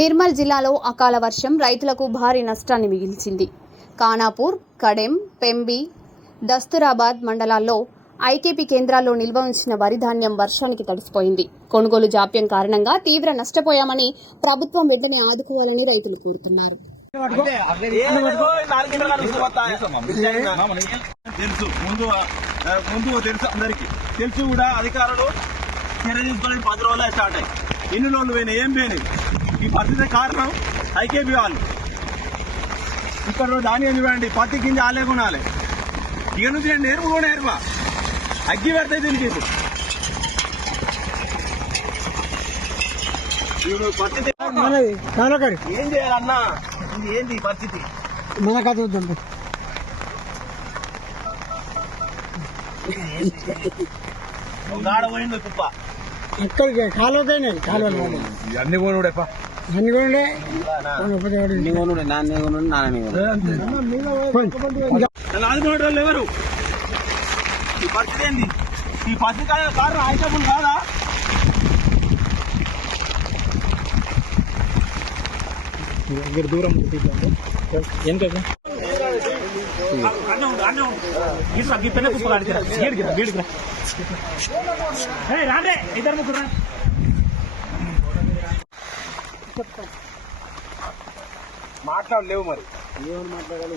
నిర్మల్ జిల్లాలో అకాల వర్షం రైతులకు భారీ నష్టాన్ని మిగిల్చింది. ఖానాపూర్, కడెం, పెంబి, దస్తూరాబాద్ మండలాల్లో ఐకేపీ కేంద్రాల్లో నిల్వ ఉంచిన వరి ధాన్యం వర్షానికి తడిసిపోయింది. కొనుగోలు జాప్యం కారణంగా తీవ్ర నష్టపోయామని ప్రభుత్వం వెంటనే ఆదుకోవాలని రైతులు కోరుతున్నారు. తెలుసు కూడా అధికారులు చర్య తీసుకొని 10 రోజులే స్టార్ట్ అయ్యి ఎన్ని రోజులు పోయినాయి, ఏం పోయినాయి. ఈ పరిస్థితి కారణం ఐకేపీ వాళ్ళు. ఇక్కడ ధాన్యం ఇవ్వండి, పత్తి గింజ ఆలే కొనాలి. ఇక నుంచి నేను నేర్పా అగ్గి పెడతాయి దీనికి. ఇప్పుడు పరిస్థితి ఏం చేయాలన్నా, ఇది ఏంది పరిస్థితి? మన కథ వద్దండి. గాడ పోయింది కుప్ప ఎక్కడికి కాలువకైనా కాలువ అన్ని కొనుడేప అన్ని కొనుడే ఆదుకోవడం ఎవరు? ఈ పరిస్థితి ఏంది? ఈ పరిస్థితి కారణం ఆయిషాబుల్ కాదా? దూరం రాండే ఇద్దరు ముగ్గురు మాట్లాడలేవు. మరి ఏమని మాట్లాడాలి?